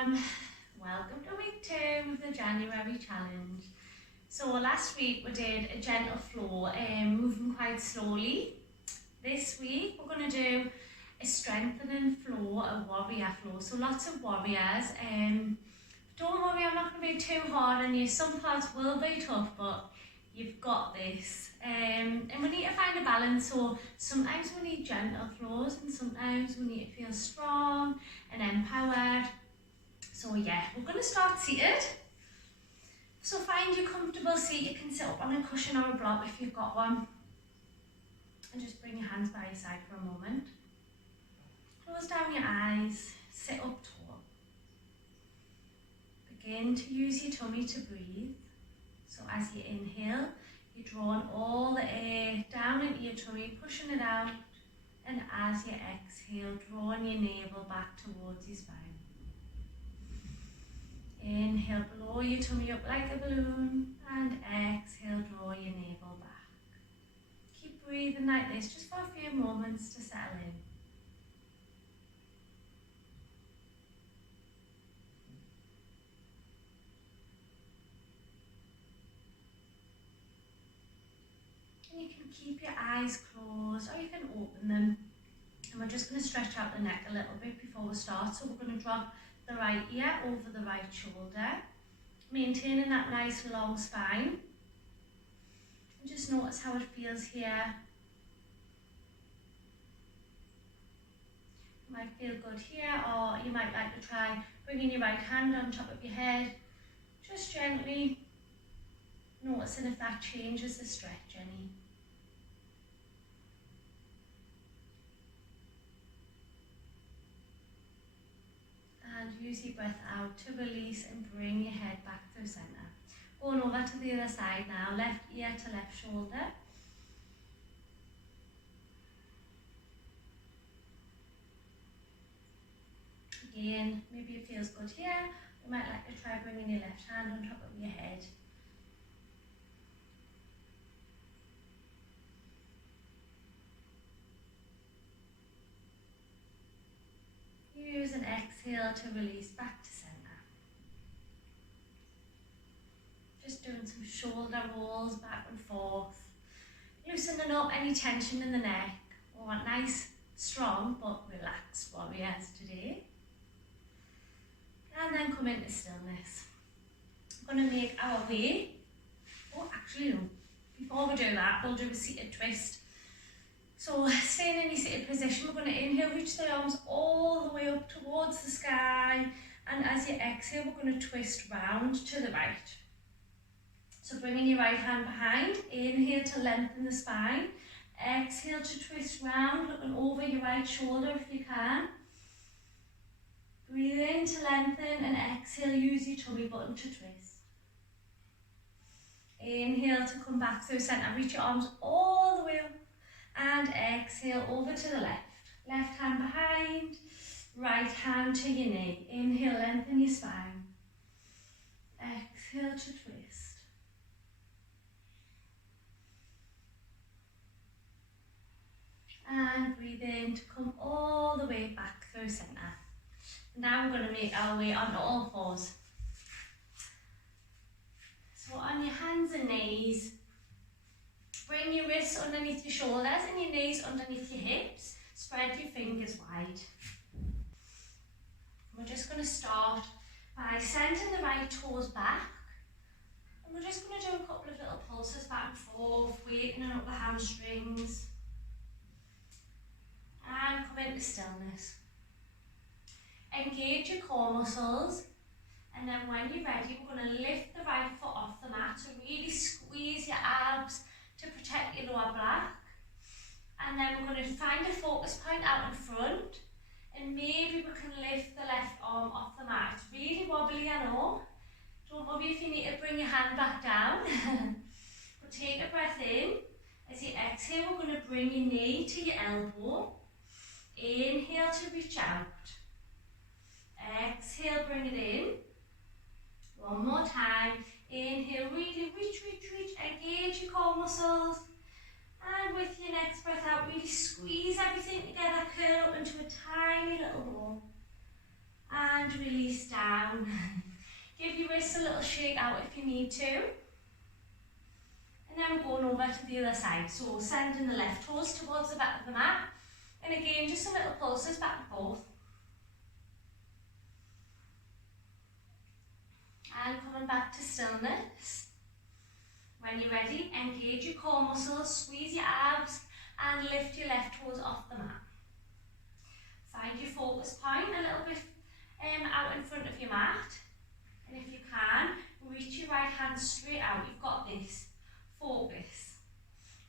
everyone, welcome to week 2 of the January challenge. So last week we did a gentle flow, moving quite slowly. This week we're going to do a strengthening flow, a warrior flow, so lots of warriors. Don't worry, I'm not going to be too hard on you. Some parts will be tough, but you've got this. And we need to find a balance, so sometimes we need gentle flows and sometimes we need to feel strong and empowered. So yeah, we're going to start seated. So find your comfortable seat. You can sit up on a cushion or a block if you've got one. And just bring your hands by your side for a moment. Close down your eyes, sit up tall. Begin to use your tummy to breathe. So as you inhale, you're drawing all the air down into your tummy, pushing it out. And as you exhale, drawing your navel back towards your spine. Inhale, blow your tummy up like a balloon, and exhale, draw your navel back. Keep breathing like this just for a few moments to settle in. And you can keep your eyes closed or you can open them. And we're just going to stretch out the neck a little bit before we start. So we're going to drop the right ear over the right shoulder, maintaining that nice long spine. And just notice how it feels here. It might feel good here, or you might like to try bringing your right hand on top of your head. Just gently noticing if that changes the stretch any. And use your breath out to release and bring your head back through centre. Going over to the other side now, left ear to left shoulder. Again, maybe it feels good here. You might like to try bringing your left hand on top of your head. Use an exhale to release back to centre. Just doing some shoulder rolls back and forth. Loosening up any tension in the neck. We want nice, strong but relaxed warriors today. And then come into stillness. We're going to make our way. Oh, actually no. Before we do that, we'll do a seated twist. So staying in your seated position, we're going to inhale, reach the arms all the way up towards the sky. And as you exhale, we're going to twist round to the right. So bringing your right hand behind, inhale to lengthen the spine. Exhale to twist round, looking over your right shoulder if you can. Breathe in to lengthen and exhale, use your tummy button to twist. Inhale to come back through centre, reach your arms all the way up. And exhale over to the left. Left hand behind, right hand to your knee. Inhale, lengthen your spine. Exhale to twist. And breathe in to come all the way back through centre. Now we're going to make our way onto all fours. So on your hands and knees, bring your wrists underneath your shoulders and your knees underneath your hips. Spread your fingers wide. We're just going to start by centering the right toes back. And we're just going to do a couple of little pulses back and forth, wakening up the hamstrings. And come into stillness. Engage your core muscles. And then when you're ready, we're going to lift the right foot off the mat. So really squeeze your abs to protect your lower back. And then we're going to find a focus point out in front, and maybe we can lift the left arm off the mat. It's really wobbly, I know. Don't worry if you need to bring your hand back down. But take a breath in. As you exhale, we're going to bring your knee to your elbow. Inhale to reach out. Exhale, bring it in. One more time. Inhale, really reach. Engage your core muscles. And with your next breath out, really squeeze everything together, curl up into a tiny little ball. And and release down. Give your wrists a little shake out if you need to. And then we're going over to the other side. So sending the left toes towards the back of the mat. And again, just some little pulses back and forth. And coming back to stillness. When you're ready, engage your core muscles, squeeze your abs, and lift your left toes off the mat. Find your focus point a little bit out in front of your mat. And if you can, reach your right hand straight out. You've got this. Focus.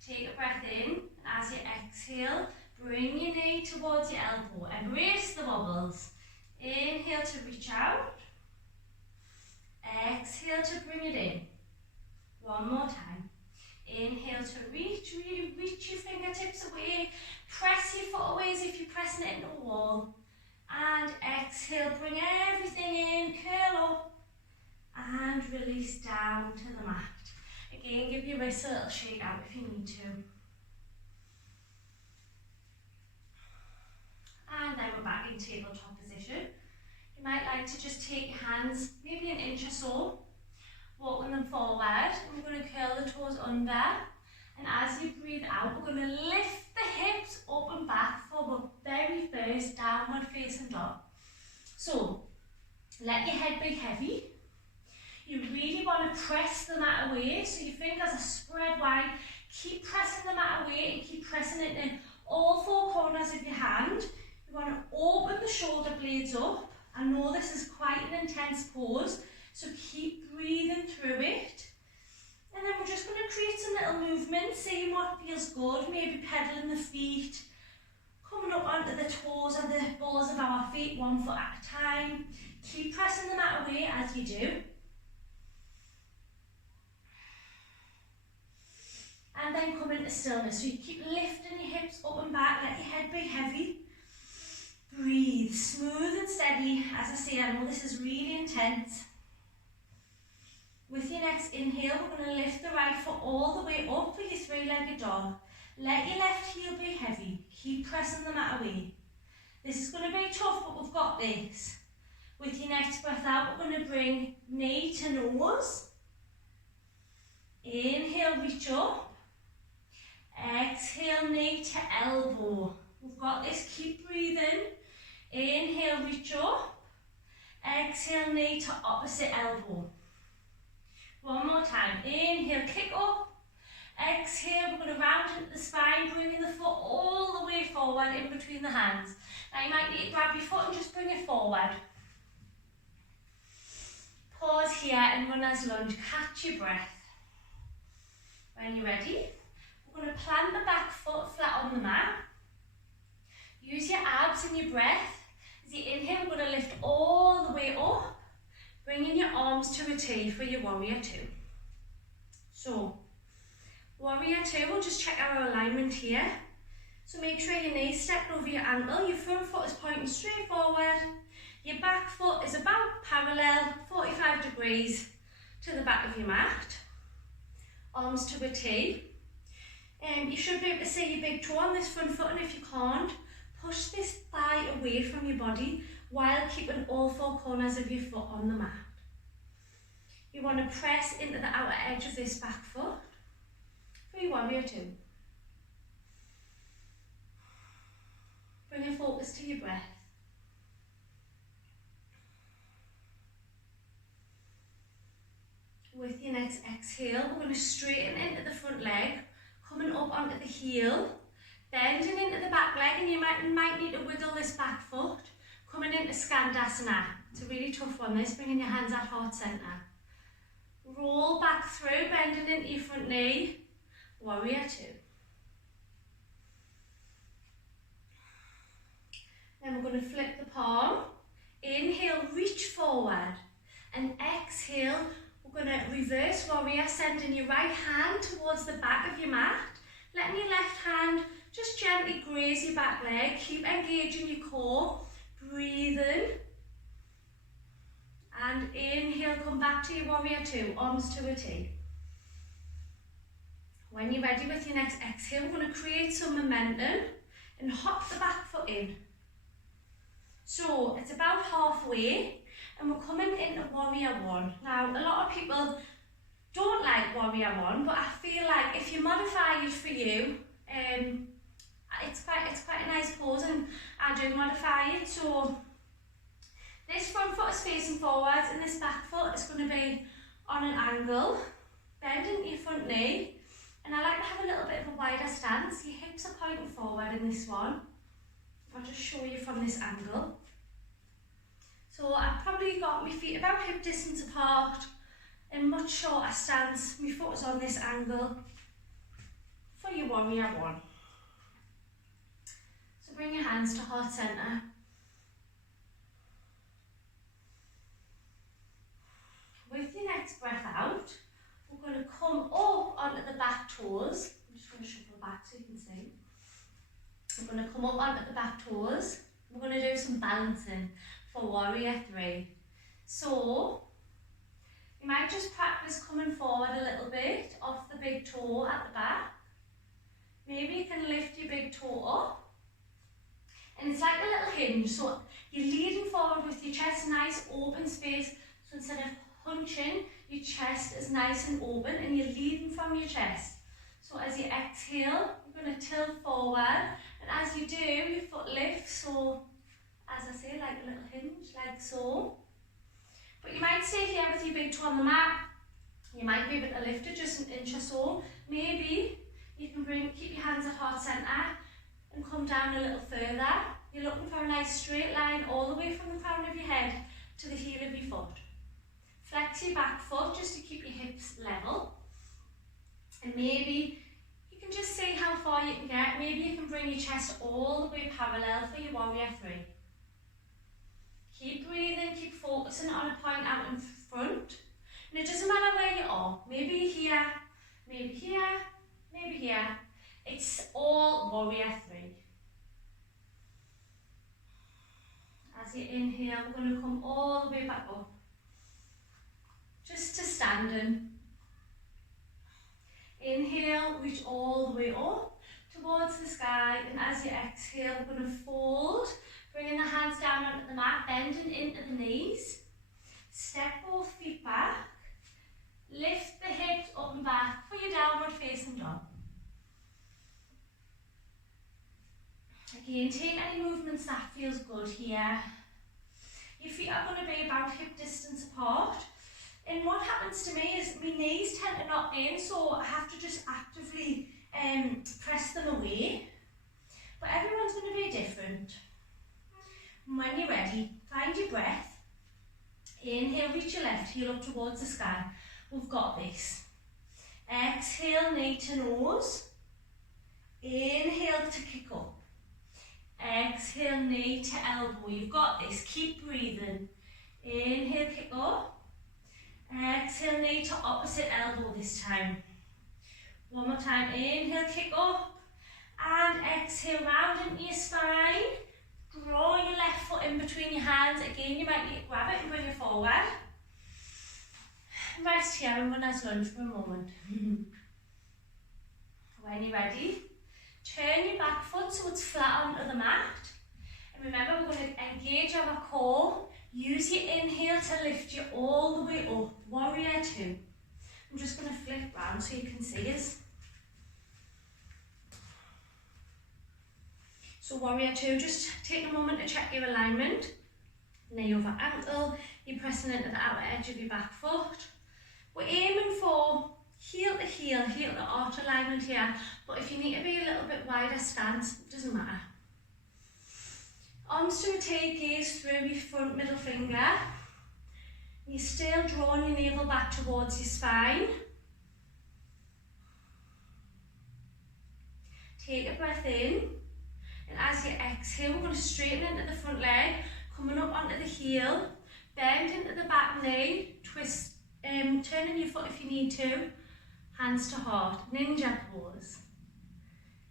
Take a breath in, and as you exhale, bring your knee towards your elbow. Embrace the wobbles. Inhale to reach out. Exhale to bring it in. One more time. Inhale to reach, really reach your fingertips away. Press your foot away as if you're pressing it into a wall. And exhale, bring everything in, curl up. And release down to the mat. Again, give your wrists a little shake out if you need to. And then we're back in tabletop position. You might like to just take your hands maybe an inch or so, walking them forward, and we're going to curl the toes under. And as you breathe out, we're going to lift the hips up and back for the very first downward facing dog. So, let your head be heavy. You really want to press the mat away, so your fingers are spread wide. Keep pressing the mat away and keep pressing it in all four corners of your hand. You want to open the shoulder blades up. I know this is quite an intense pose, so keep breathing through it. And then we're just going to create some little movements, seeing what feels good, maybe pedaling the feet, coming up onto the toes and the balls of our feet, 1 foot at a time. Keep pressing the mat away as you do. And then come into stillness, so you keep lifting your hips up and back, let your head be heavy. Breathe smooth and steady. As I say, I know this is really intense. With your next inhale, we're going to lift the right foot all the way up for your three-legged dog. Let your left heel be heavy. Keep pressing the mat away. This is going to be tough, but we've got this. With your next breath out, we're going to bring knee to nose. Inhale, reach up. Exhale, knee to elbow. We've got this, keep breathing. Inhale, reach up. Exhale, knee to opposite elbow. One more time. Inhale, kick up. Exhale, we're going to round into the spine, bringing the foot all the way forward in between the hands. Now you might need to grab your foot and just bring it forward. Pause here and runner's lunge. Catch your breath. When you're ready, we're going to plant the back foot flat on the mat. Use your abs and your breath. As you inhale, we're going to lift all the way up, bringing your arms to a T for your warrior two. So, warrior two, we'll just check our alignment here. So make sure your knees stepped over your ankle, your front foot is pointing straight forward, your back foot is about parallel, 45 degrees to the back of your mat. Arms to a T. You should be able to see your big toe on this front foot, and if you can't, push this thigh away from your body while keeping all four corners of your foot on the mat. You want to press into the outer edge of this back foot for your warrior two. Bring your focus to your breath. With your next exhale, we're going to straighten into the front leg, coming up onto the heel, bending into the back leg, and you might need to wiggle this back foot, coming into Skandasana. It's a really tough one, this, bringing your hands at heart centre. Roll back through, bending into your front knee, warrior two. Then we're going to flip the palm, inhale, reach forward, and exhale, we're going to reverse warrior, sending your right hand towards the back of your mat, letting your left hand just gently graze your back leg, keep engaging your core, breathing, and inhale, come back to your warrior two, arms to a T. When you're ready with your next exhale, we're going to create some momentum and hop the back foot in. So it's about halfway and we're coming into warrior one. Now a lot of people don't like warrior one, but I feel like if you modify it for you, it's quite a nice pose, and I do modify it. So this front foot is facing forwards and this back foot is going to be on an angle, bending your front knee, and I like to have a little bit of a wider stance. Your hips are pointing forward in this one. I'll just show you from this angle. So I've probably got my feet about hip distance apart, in much shorter stance. My foot is on this angle for your warrior one. So bring your hands to heart centre. With your next breath out, we're going to come up onto the back toes. I'm just going to shuffle back so you can see. We're going to come up onto the back toes. We're going to do some balancing for warrior three. So you might just practice coming forward a little bit off the big toe at the back. Maybe you can lift your big toe up. And it's like a little hinge. So you're leading forward with your chest, nice open space. So instead of hunching, your chest is nice and open and you're leading from your chest. So as you exhale, you're going to tilt forward. And as you do, your foot lifts. So as I say, like a little hinge, like so. But you might stay here with your big toe on the mat. You might be able to lift it just an inch or so. Maybe you can keep your hands at heart centre and come down a little further. You're looking for a nice straight line all the way from the crown of your head to the heel of your foot. Flex your back foot just to keep your hips level. And maybe you can just see how far you can get. Maybe you can bring your chest all the way parallel for your warrior three. Keep breathing, keep focusing on a point out in front. And it doesn't matter where you are. Maybe here, maybe here, maybe here. It's all warrior three. As you inhale, we're going to come all the way back up. Just to standing. Inhale, reach all the way up towards the sky. And as you exhale, we're going to fold. Bringing the hands down onto the mat, bending into the knees. Step both feet back. Lift the hips up and back for your downward facing dog. Again, take any movements that feels good here. Your feet are going to be about hip distance apart. And what happens to me is my knees tend to knock in, so I have to just actively press them away. But everyone's going to be different. When you're ready, find your breath. Inhale, reach your left heel up towards the sky. We've got this. Exhale, knee to nose. Inhale to kick up. Exhale, knee to elbow. You've got this. Keep breathing. Inhale, kick up. Exhale, knee to opposite elbow this time. One more time. Inhale, kick up. And exhale, round into your spine. Draw your left foot in between your hands. Again, you might need to grab it and bring it forward. Rest here and runner's lunge for a moment. When you're ready, turn your back foot so it's flat onto the mat. And remember, we're going to engage our core. Use your inhale to lift you all the way up. Warrior two. I'm just going to flip round so you can see us. So warrior two, just take a moment to check your alignment. Knee over ankle, you're pressing into the outer edge of your back foot. We're aiming for heel to heel, heel to arch alignment here, but if you need to be a little bit wider stance, it doesn't matter. Arms to a T, gaze through your front middle finger. You're still drawing your navel back towards your spine. Take a breath in. And as you exhale, we're going to straighten into the front leg, coming up onto the heel, bend into the back knee, twist, turning your foot if you need to, hands to heart, ninja pose.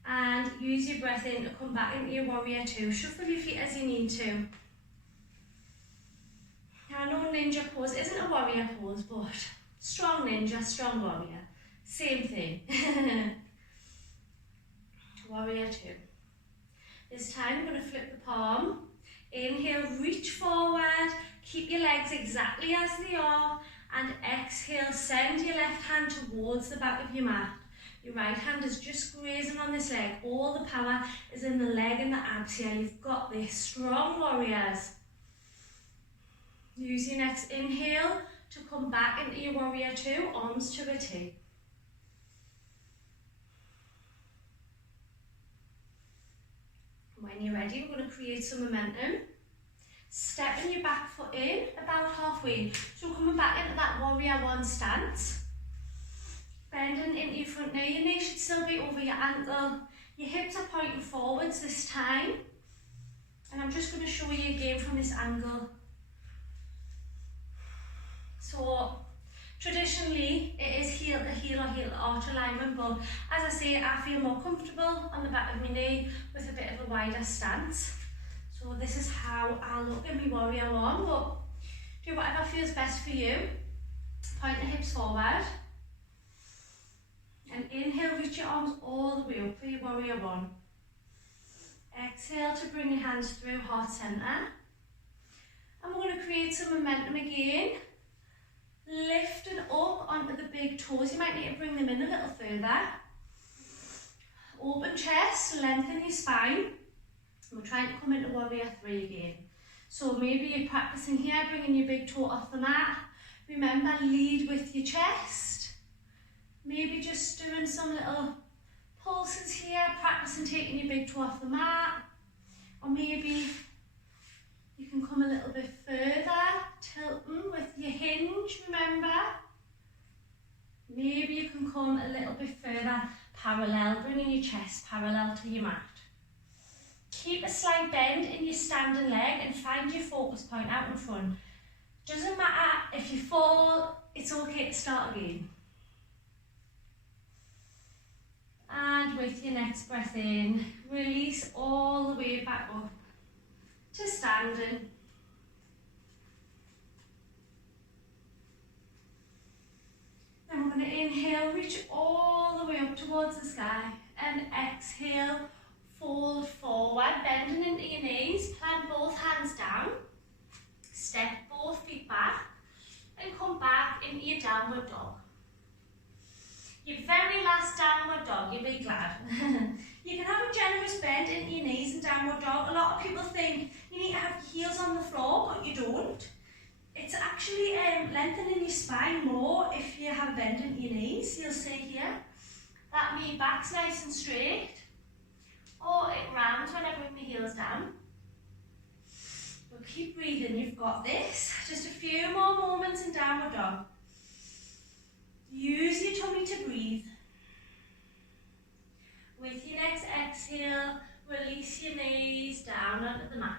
And use your breath in to come back into your warrior two. Shuffle your feet as you need to. Now I know ninja pose isn't a warrior pose, but strong ninja, strong warrior. Same thing. Warrior two. This time I'm going to flip the palm, Inhale, reach forward, keep your legs exactly as they are, and exhale, send your left hand towards the back of your mat. Your right hand is just grazing on this leg. All the power is in the leg and the abs here. You've got this. Strong warriors. Use your next inhale to come back into your warrior two, arms to a T. When you're ready, we're going to create some momentum. Stepping your back foot in about halfway. So coming back into that warrior one stance. Bending into your front knee. Your knee should still be over your ankle. Your hips are pointing forwards this time. And I'm just going to show you again from this angle. So traditionally it is heel to heel or heel to arch alignment, but as I say, I feel more comfortable on the back of my knee with a bit of a wider stance. So this is how I look in my warrior one, but do whatever feels best for you. Point the hips forward. And inhale, reach your arms all the way up for your warrior one. Exhale to bring your hands through heart center. And we're going to create some momentum again. Lifting up onto the big toes. You might need to bring them in a little further. Open chest, lengthen your spine. We're trying to come into warrior three again. So maybe you're practicing here, bringing your big toe off the mat. Remember, lead with your chest. Maybe just doing some little pulses here, practicing taking your big toe off the mat. Or maybe you can come a little bit further, tilting with your hinge, remember. Maybe you can come a little bit further, parallel, bringing your chest parallel to your mat. Keep a slight bend in your standing leg and find your focus point out in front. Doesn't matter if you fall, it's okay to start again. And with your next breath in, release all the way back up to standing. Then we're going to inhale, reach all the way up towards the sky, and exhale, fold forward, bending into your knees, plant both hands down, step both feet back, and come back into your downward dog. Your very last downward dog, you'll be glad. You can have a generous bend into your knees in downward dog. A lot of people think you need to have your heels on the floor, but you don't. It's actually lengthening your spine more if you have a bend into your knees. You'll see here that my back's nice and straight. Or it rounds when I bring my heels down. But keep breathing, you've got this. Just a few more moments in downward dog. Use your tummy to breathe. With your next exhale, release your knees down onto the mat.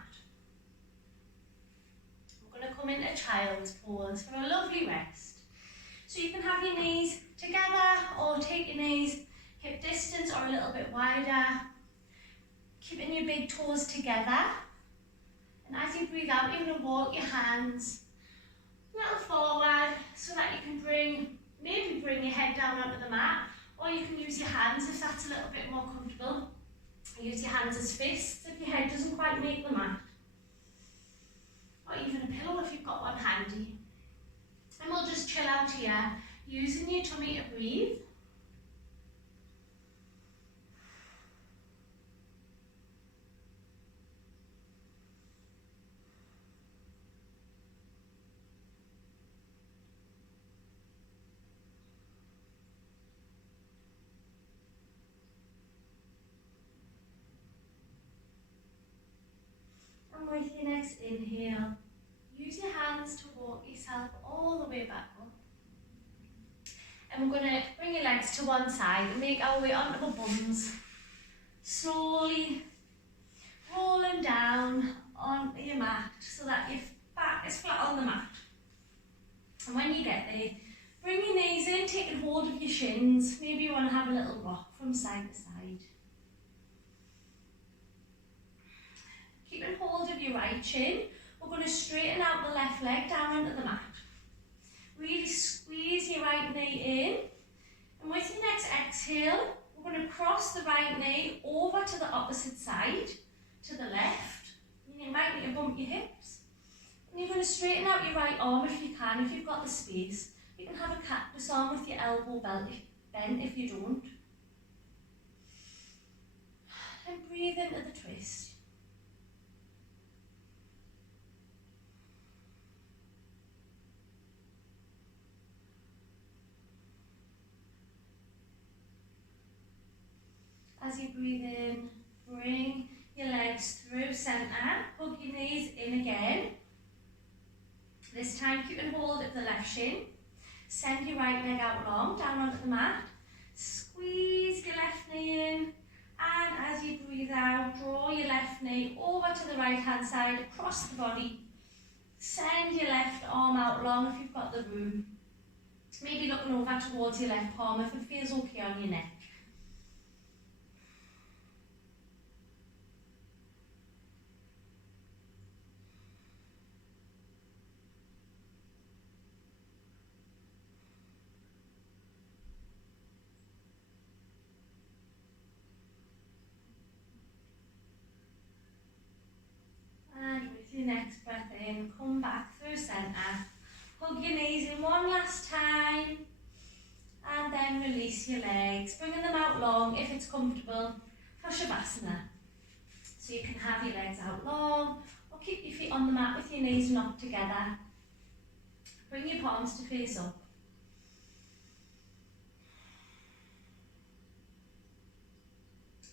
We're going to come into child's pose for a lovely rest. So you can have your knees together or take your knees hip distance or a little bit wider. Keeping your big toes together. And as you breathe out, you're going to walk your hands a little forward so that you can maybe bring your head down onto the mat, or you can use your hands if that's a little bit more comfortable. Use your hands as fists if your head doesn't quite make the mat. Or even a pillow if you've got one handy. And we'll just chill out here, using your tummy to breathe. And with your next inhale, use your hands to walk yourself all the way back up. And we're going to bring your legs to one side and make our way onto the bums. Slowly rolling down onto your mat so that your back is flat on the mat. And when you get there, bring your knees in, taking hold of your shins. Maybe you want to have a little rock from side to side. Keeping hold of your right shin, we're going to straighten out the left leg down onto the mat. Really squeeze your right knee in. And with your next exhale, we're going to cross the right knee over to the opposite side, to the left. You You might need to bump your hips. And you're going to straighten out your right arm if you can, if you've got the space. You can have a cactus arm with your elbow bent if you don't. And breathe into the twist. As you breathe in, bring your legs through centre, hug your knees in again. This time keep and hold of the left shin. Send your right leg out long, down onto the mat. Squeeze your left knee in, and as you breathe out, draw your left knee over to the right hand side, across the body. Send your left arm out long if you've got the room. Maybe looking over towards your left palm if it feels okay on your neck. And with your next breath in, come back through centre. Hug your knees in one last time. And then release your legs, bringing them out long if it's comfortable for Shavasana. So you can have your legs out long, or keep your feet on the mat with your knees knocked together. Bring your palms to face up.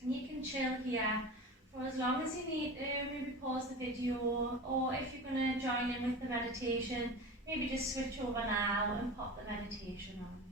And you can chill here for as long as you need to. Maybe pause the video, or if you're going to join in with the meditation, maybe just switch over now and pop the meditation on.